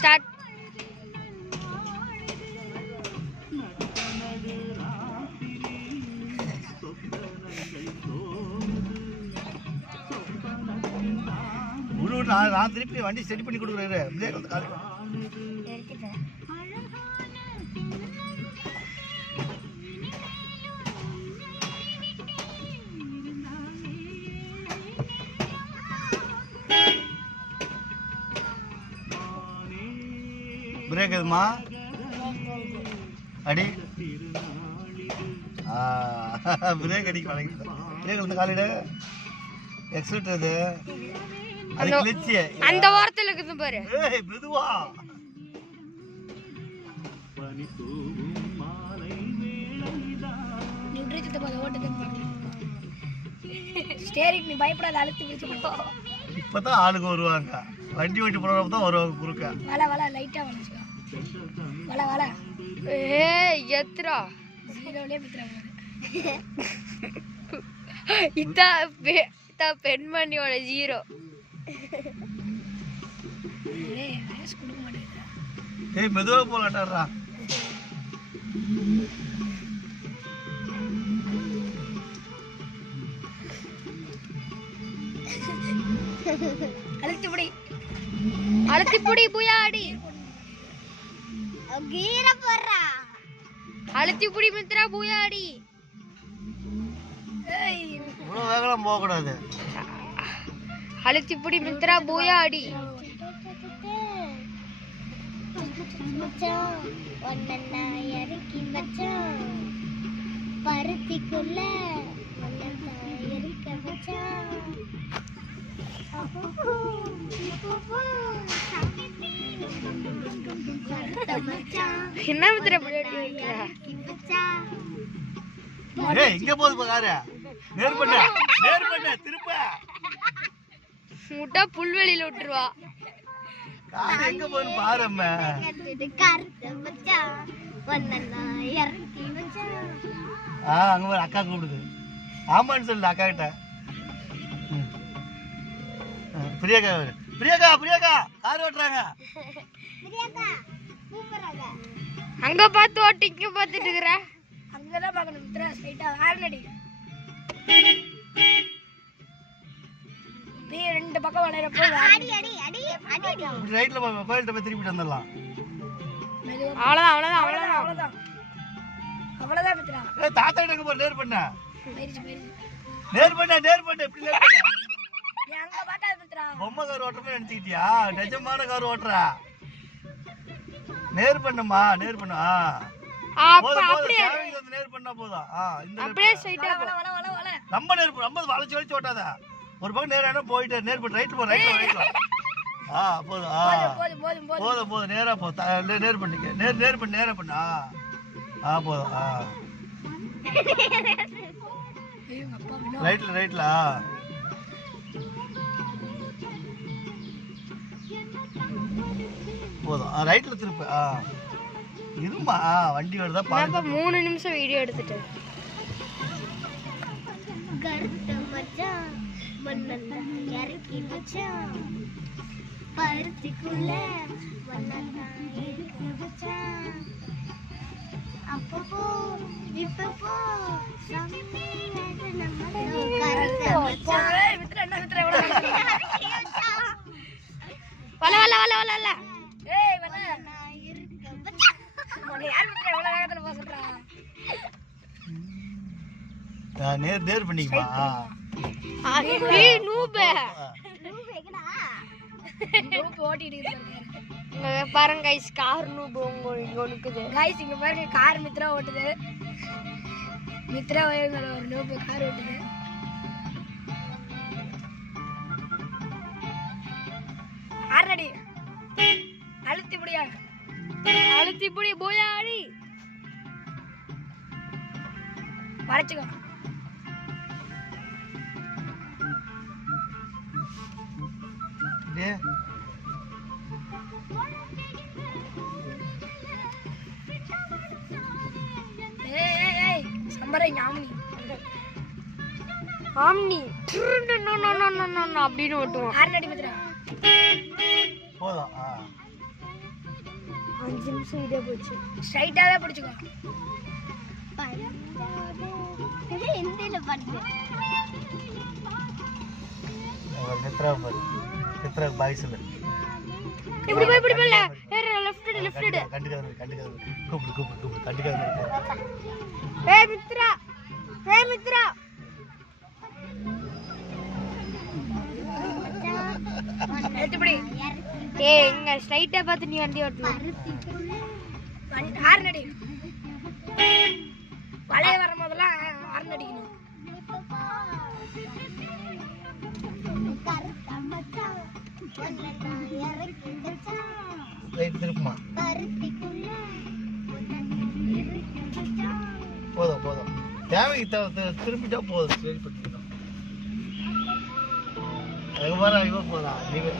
Start. நான் திருப்பி வண்டி செட் பண்ணி கொடுக்குறேன். பிரேக் எதுமா அடி பிரேக் அடிக்க வழங்கிட்டு பிரேக் வந்து காலிடு எக்ஸிலேட்டர் அது அது கிளிச்சு அந்த வாரத்துல இருக்குது பாரு. ஏய் மெதுவா நியூட்ரிஜிட்ட போய் ஓட்டுது ஸ்டீரிங் நீ பயப்படாத அழுத்தி பிடிச்சு போ. இப்பதான் ஆளுங்க வருவாங்க. வண்டி ஓட்டி போறவங்க தான் வருவாங்க குறுக்க. வல லைட்டா வலச்சுக்க. வல ஏய் எத்ரா ஜீரோலயே பித்ரா போற. இத பெண்மணியோட ஜீரோ. ஏய் ரேஸ் குடுக்க மாட்டேங்கடா. ஏய் மெதுவா போலாடா. அழுத்தி புடி புயாடி. கீர போறா. அழுத்தி புடி மித்ரா புயாடி. ஏய் இவ்வளவு வேகமா போக கூடாது. அழுத்தி புடி மித்ரா புயாடி. மச்சான் ஒண்ணா இறக்கி மச்சான் பருத்திக்குள்ள ஒண்ணா இறக்க மச்சான். என்ன மித்ரா புயாடி வைக்கிறா? ஏய் இங்க போது காரு. நேர் பண்ண திருப்ப. முட்டா புல்வெளியில விட்டுருவா. காரு எங்க போகுதுன்னு பாரும்மா. அங்க ஒரு அக்கா கூப்பிடுது. ஆமான்னு சொல்லு அக்கா கிட்ட. பிரியாக்கா கார் ஓட்டுறாங்க. அங்க பார்த்து ஓட்டு இங்க பார்த்துட்டு இருக்கிற. அங்கதான் பார்க்கணும் மித்ரா ஸ்ட்ரைட்டா ஆல்ரெடி. நீ ரெண்டு பக்கம் வளையறப்போ அடி ரைட்ல கோயில்கிட்ட போய் திருப்பிட்டு வந்துடலாம். அவ்வளவுதான் மித்ரா. ஏய் தாத்தா கிட்ட போ. நேர் பண்ண போயிருச்சு. நேர் பண்ண இப்படி நேர் பண்ண. நீ அங்க பார்க்காத மித்ரா. பொம்மை கார் ஓட்டுறமே நினைச்சிட்டியா? நிஜமான கார் ஓட்டுற. நேர் பண்ணுமா நேர் பண்ணு. அப்படியே நேர் பண்ணா போதும். அப்படியே ஸ்ட்ரைட்டா வல ரொம்ப நேர் ரொம்ப வளைச்சு ஓட்டாத. ஒரு பக்கம் நேரா போயிட்டு நேர் பண்ணு. ரைட் போ. போதும் நேரா போ. நேர் பண்ணிக்க. நேர் பண்ணு நேரா பண்ணு. போதும். ரைட்ல போதும். ரைட்ல திருப்பு. இருமா வண்டி வருதா பாருங்க. 3 நிமிஷம் வீடியோ எடுத்துட்டேன். கருத்த மச்சான் மண்ணல்ல இறக்கி மச்சான் பருத்திக்குள்ள மண்ணல்ல இறக்கி மச்சான். அப்பப்போ இப்பப்போ சமமே நம்ம கருத்த மச்சான். மித்ரா வல ஏய் வல நான் இருக்க மச்சான். யார் மித்ரா எவ்வளவு வேகத்துல போக சொல்றா? நேர் பண்ணிக்குமா. ஏய் நூபே ஓட்டிட்டு இருக்காரு. பாருங்க गाइस கார் நூபு இங்க ஒண்ணுக்குது. गाइस இங்க பாருங்க கார் மித்ரா ஓட்டுது. மித்ரா ஒரு நூபு கார் ஓட்டுது. ஆல்ரெடி அழுத்தி புடி போயாடி. வளைச்சுக்கோ. ஏய் சம்பரை ஞாமணி ஆம்னி அப்படின்னு ஓட்டுவோம். ஆல்ரெடி மித்ரா போதும். 5 நிமிஷம் இதே போச்சு. ஸ்ட்ரைட்டாவே பிடிச்சுக்கோ. நித்ரா பாரு, நித்ரா பாய் சொல்லு. இப்படி போய் லெஃப்ட் கண்டுக்காத கூப்பிடு கண்டுக்காத. ஏய் மித்ரா, எடுத்துப்படி. ஏய் இங்க ஸ்ட்ரைட்டா பார்த்து நீ வண்டி ஓட்டணும். ஹார்ன் அடி. வளைய வரும் போதெல்லாம் ஹார்ன் அடிக்கணும். ரைட் திருப்புமா. போதும் தேவைக்கு திருப்பிட்டா போதும். சரி பண்ணிக்கலாம். போதா நீங்க